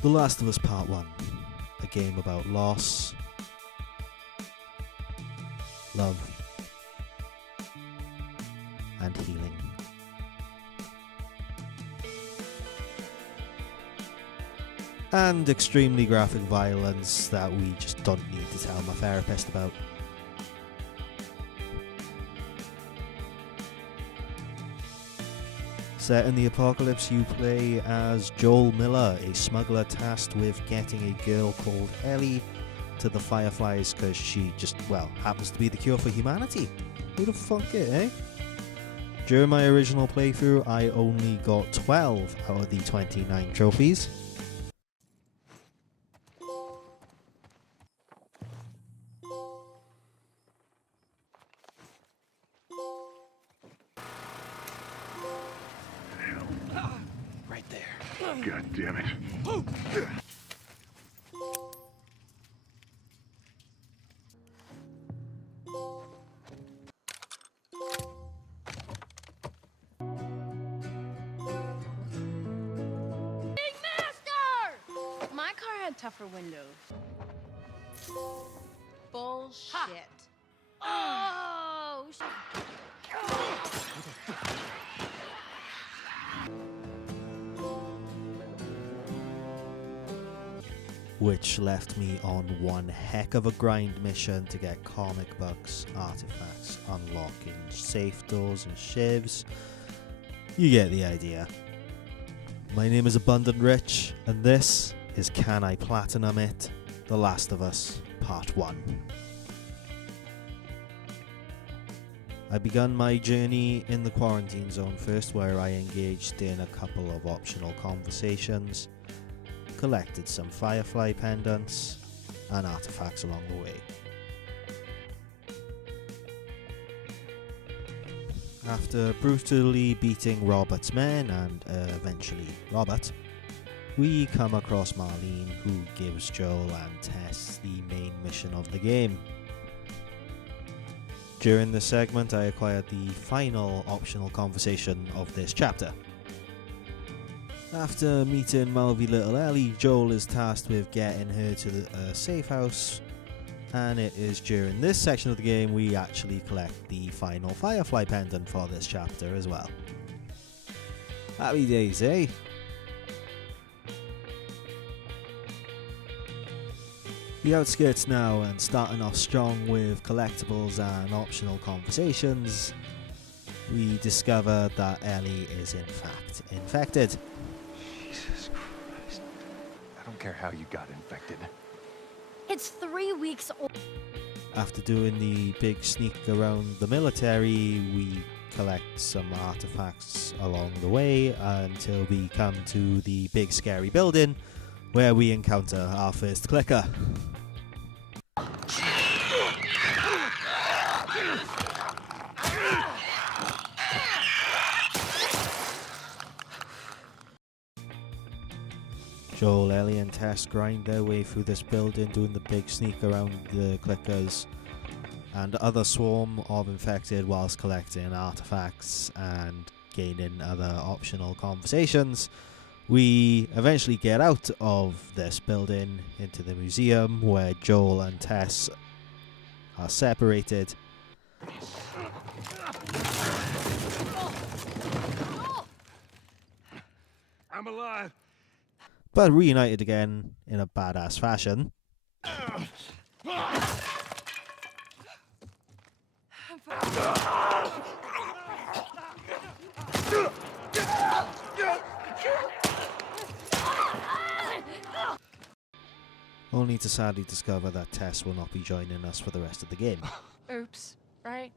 The Last of Us Part 1, a game about loss, love, and healing. And extremely graphic violence that we just don't need to tell my therapist about. Set in the apocalypse, you play as Joel Miller, a smuggler tasked with getting a girl called Ellie to the Fireflies because she just, happens to be the cure for humanity. Who the fuck it, eh? During my original playthrough, I only got 12 out of the 29 trophies. God damn it. Big Master! My car had tougher windows. Bullshit. Oh, which left me on one heck of a grind mission to get comic books, artifacts, unlocking safe doors and shivs. You get the idea. My name is Abundant Rich, and this is Can I Platinum It? The Last of Us Part 1. I begun my journey in the quarantine zone first, where I engaged in a couple of optional conversations, collected some Firefly pendants and artifacts along the way. After brutally beating Robert's men and eventually Robert, we come across Marlene, who gives Joel and Tess the main mission of the game. During this segment, I acquired the final optional conversation of this chapter. After meeting Malvy Little Ellie, Joel is tasked with getting her to the safe house, and it is during this section of the game we actually collect the final Firefly pendant for this chapter as well. Happy days, eh? The outskirts now, and starting off strong with collectibles and optional conversations, we discover that Ellie is in fact infected. Jesus Christ. I don't care how you got infected. it's 3 weeks old. After doing the big sneak around the military, we collect some artifacts along the way until we come to the big scary building where we encounter our first clicker. Joel, Ellie and Tess grind their way through this building, doing the big sneak around the clickers and other swarm of infected whilst collecting artifacts and gaining other optional conversations. We eventually get out of this building into the museum where Joel and Tess are separated. I'm alive. But reunited again in a badass fashion. Only to sadly discover that Tess will not be joining us for the rest of the game. Oops, right?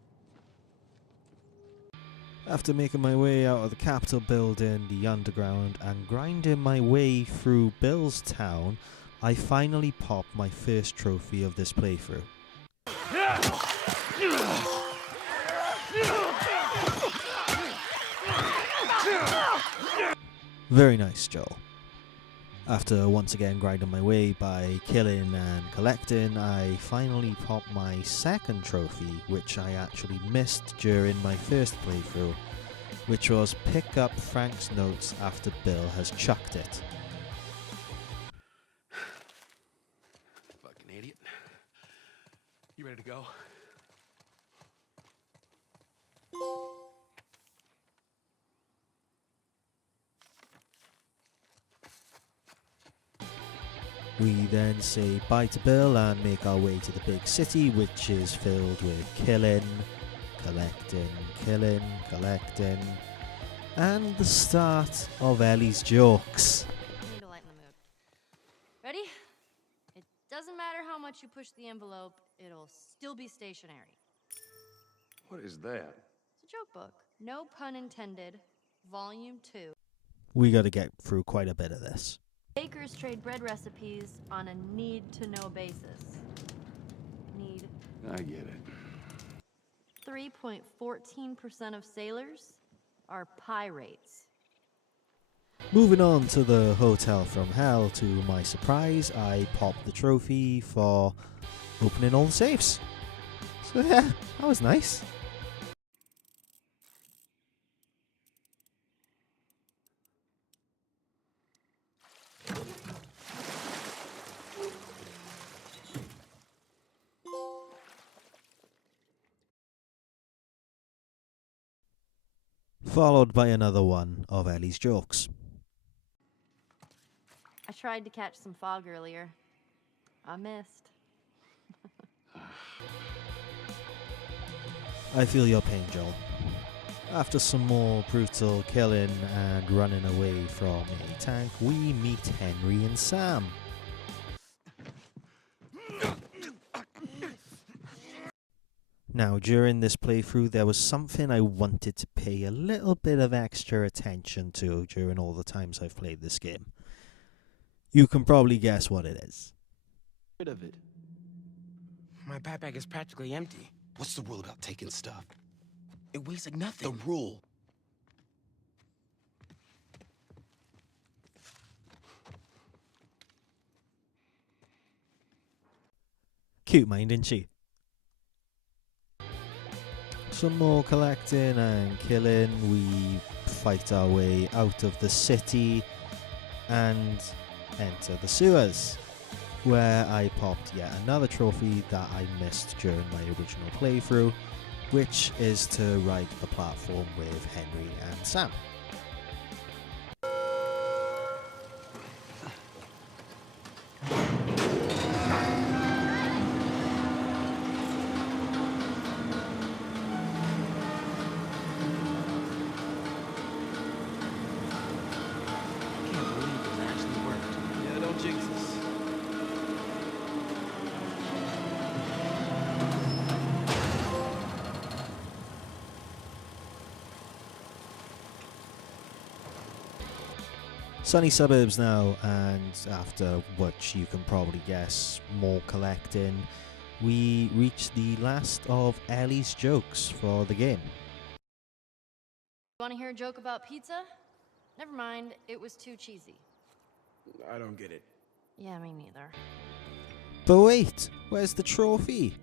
After making my way out of the Capitol building, the underground, and grinding my way through Bill's town, I finally popped my first trophy of this playthrough. Very nice, Joel. After once again grinding my way by killing and collecting, I finally popped my second trophy, which I actually missed during my first playthrough, which was pick up Frank's notes after Bill has chucked it. You ready to go? We then say bye to Bill and make our way to the big city, which is filled with killing, collecting, and the start of Ellie's jokes. I need to lighten the mood. Ready? It doesn't matter how much you push the envelope, it'll still be stationary. What is that? It's a joke book. No pun intended. Volume 2. We gotta get through quite a bit of this. Bakers trade bread recipes on a need-to-know basis. Need. I get it. 3.14% of sailors are pirates. Moving on to the Hotel from Hell, to my surprise, I popped the trophy for opening all the safes. So yeah, that was nice. Followed by another one of Ellie's jokes. I tried to catch some fog earlier. I missed. I feel your pain, Joel. After some more brutal killing and running away from a tank, we meet Henry and Sam. Now, during this playthrough, there was something I wanted to pay a little bit of extra attention to during all the times I've played this game. You can probably guess what it is. Rid of it. My backpack is practically empty. What's the rule about taking stuff? It weighs like nothing. The rule. Cute mind, didn't she? Some more collecting and killing. We fight our way out of the city and enter the sewers, where I popped yet another trophy that I missed during my original playthrough, which is to ride the platform with Henry and Sam. I can't believe this actually worked. Yeah, don't jinx us. Sunny suburbs now, and after what you can probably guess, more collecting, we reach the last of Ellie's jokes for the game. Want to hear a joke about pizza? Never mind, it was too cheesy. I don't get it. Yeah, me neither. But wait, where's the trophy?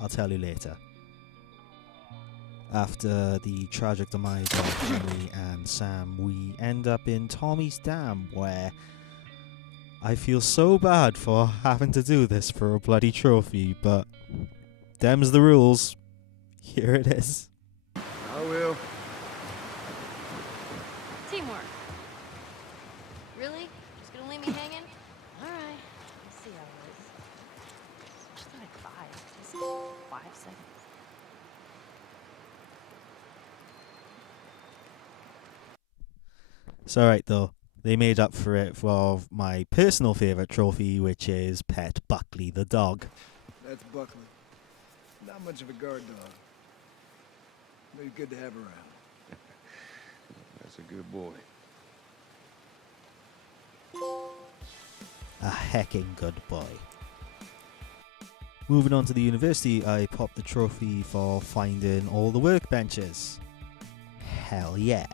I'll tell you later. After the tragic demise of Henry and Sam, we end up in Tommy's Dam, where I feel so bad for having to do this for a bloody trophy, but them's the rules. Here it is. I will. Teamwork. Really? Just gonna leave me hanging? Alright, let's see how it is. Just like 5 seconds. It's alright though. They made up for it for my personal favourite trophy, which is Pet Buckley the dog. That's Buckley. Not much of a guard dog. But he's good to have around. That's a good boy. A hecking good boy. Moving on to the university, I popped the trophy for finding all the workbenches. Hell yeah.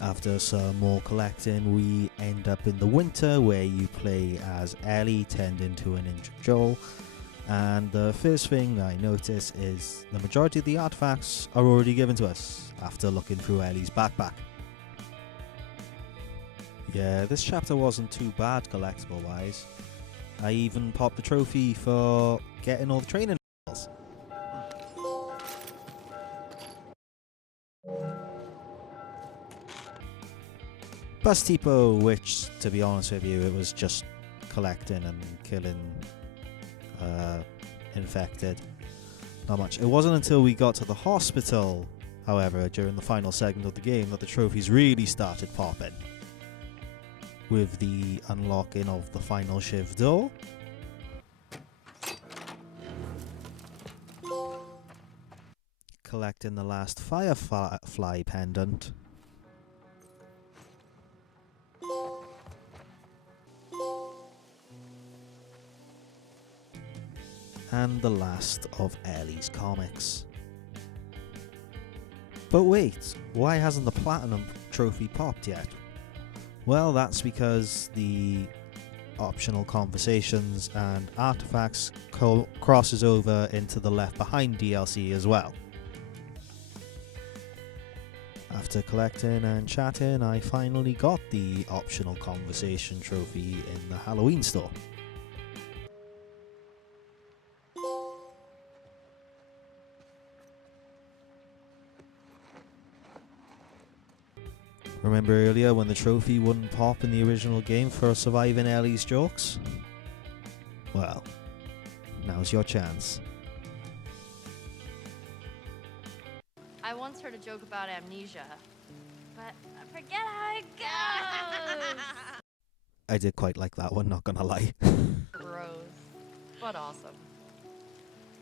After some more collecting, we end up in the winter, where you play as Ellie turned into an injured Joel. And the first thing I notice is the majority of the artifacts are already given to us after looking through Ellie's backpack. Yeah, this chapter wasn't too bad collectible wise. I even popped the trophy for getting all the training medals. Bus Tipo, which, to be honest with you, it was just collecting and killing infected. Not much. It wasn't until we got to the hospital, however, during the final segment of the game, that the trophies really started popping. With the unlocking of the final Shiv door. Collecting the last Firefly pendant. And the last of Ellie's comics. But wait, why hasn't the Platinum trophy popped yet? Well, that's because the optional conversations and artifacts crosses over into the Left Behind DLC as well. After collecting and chatting, I finally got the optional conversation trophy in the Halloween store. Remember earlier when the trophy wouldn't pop in the original game for surviving Ellie's jokes? Well, now's your chance. I once heard a joke about amnesia, but I forget how it goes. I did quite like that one, not gonna lie. Gross, but awesome.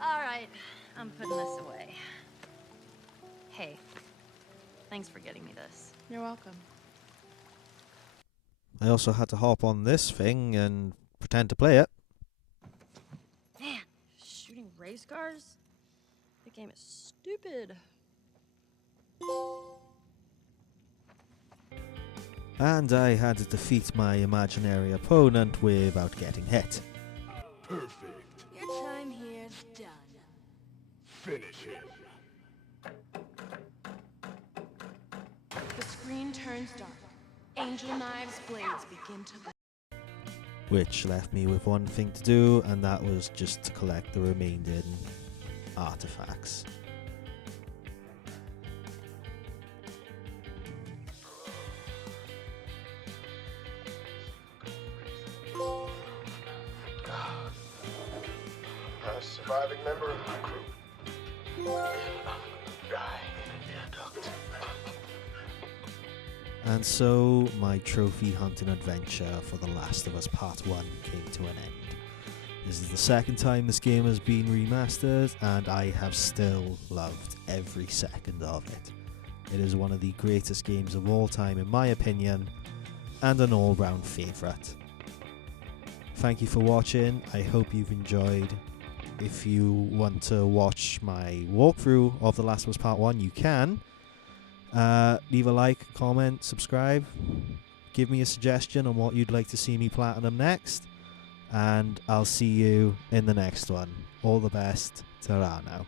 All right, I'm putting this away. Hey, thanks for getting me this. You're welcome. I also had to hop on this thing and pretend to play it. Man, shooting race cars? The game is stupid. And I had to defeat my imaginary opponent without getting hit. Perfect. Your time here's done. Finish him. The screen turns dark. Angel Knives' blades begin to glow. Which left me with one thing to do, and that was just to collect the remaining artifacts. A surviving member of my crew. And so my trophy hunting adventure for The Last of Us Part 1 came to an end. This is the second time this game has been remastered, and I have still loved every second of it. It is one of the greatest games of all time in my opinion, and an all-round favourite. Thank you for watching, I hope you've enjoyed. If you want to watch my walkthrough of The Last of Us Part 1, you can. Leave a like, comment, subscribe. Give me a suggestion on what you'd like to see me platinum next. And I'll see you in the next one. All the best. Ta-ra now.